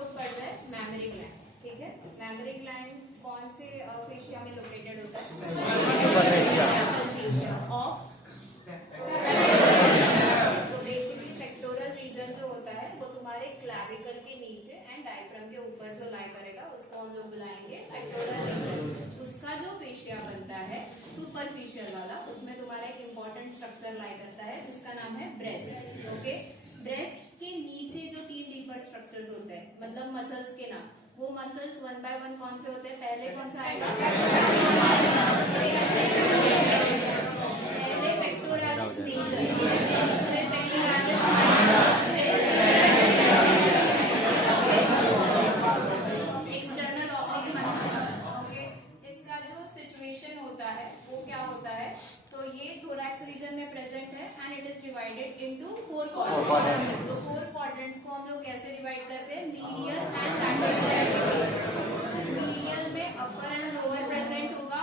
लोग पढ़ रहे हैं मैमरी ग्लैंड, ठीक है। मैमरी ग्लैंड कौन से फेशिया में लोकेटेड होता है? ऑफ। तो बेसिकली पेक्टोरल रीजन जो होता है वो तुम्हारे क्लैविकल के नीचे एंड डायफ्राम के ऊपर जो लाई करेगा उसको हम लोग बुलाएंगे पेक्टोरल रीजन। उसका जो फेशिया बनता है सुपरफिशियल वाला, उसमें तुम्हारा एक इंपॉर्टेंट स्ट्रक्चर लाई करता है जिसका नाम है ब्रेस्ट। ओके, ब्रेस्ट के नीचे जो 3 डीपर स्ट्रक्चर्स होते हैं, मतलब मसल्स के नाम, वो मसल्स 1 बाय 1 कौन से होते हैं? पहले कौन सा आएगा? पहले पेक्टोरालिस मेजर, फिर pectoralis minor, external oblique muscle. Okay, इसका जो सिचुएशन होता है वो क्या होता है? तो ये थोरैक्स रीजन में प्रेजेंट है and it is divided into 4 quadrants. तो 4 क्वाड्रेंट्स को हम लोग कैसे डिवाइड करते हैं? Medial and lateral. मीडियल में अपर एंड लोअर प्रेजेंट होगा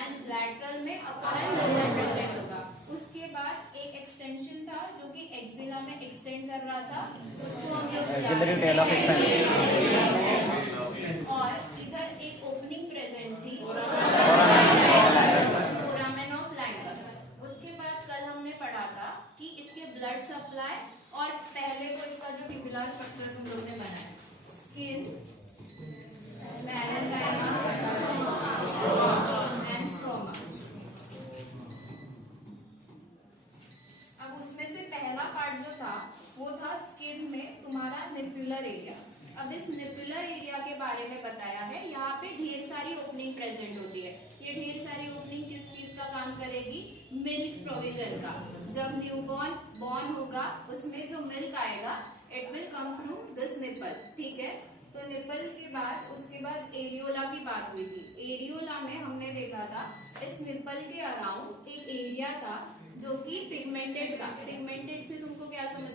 एंड लैटरल में अपर एंड लोअर प्रेजेंट होगा। उसके बाद एक एक्सटेंशन था जो कि एक्सिला में एक्सटेंड कर रहा था, उसको हम लोग और इधर एक ओपनिंग प्रेजेंट थी फोरामेन ऑफ लैंगर। उसके बाद कल हमने पढ़ा था कि इसके ब्लड सप्लाई और पहले को इसका जो ट्यूबुलर स्ट्रक्चर तुम लोग ने बनाया, स्किन, पैरेन्काइमा एंड स्ट्रोमा। अब उसमें से पहला पार्ट जो था वो था स्किन में तुम्हारा निपुलर एरिया। अब इस निपुलर एरिया के बारे में बताया है, यहाँ पे ढेर सारी ओपनिंग प्रेजेंट होती है। ये ढेर सारी ओपनिंग किस चीज का काम करेगी? मिल्क प्रोविजन का। जब न्यूबॉर्न बॉर्न होगा उसमें जो मिल्क आएगा it will come through this nipple, ठीक है। तो निपल के बाद उसके बाद एरियोला की बात हुई थी। एरियोला में हमने देखा था इस निपल के अराउंड एक एरिया था जो कि पिगमेंटेड था। पिगमेंटेड से तुमको क्या समझ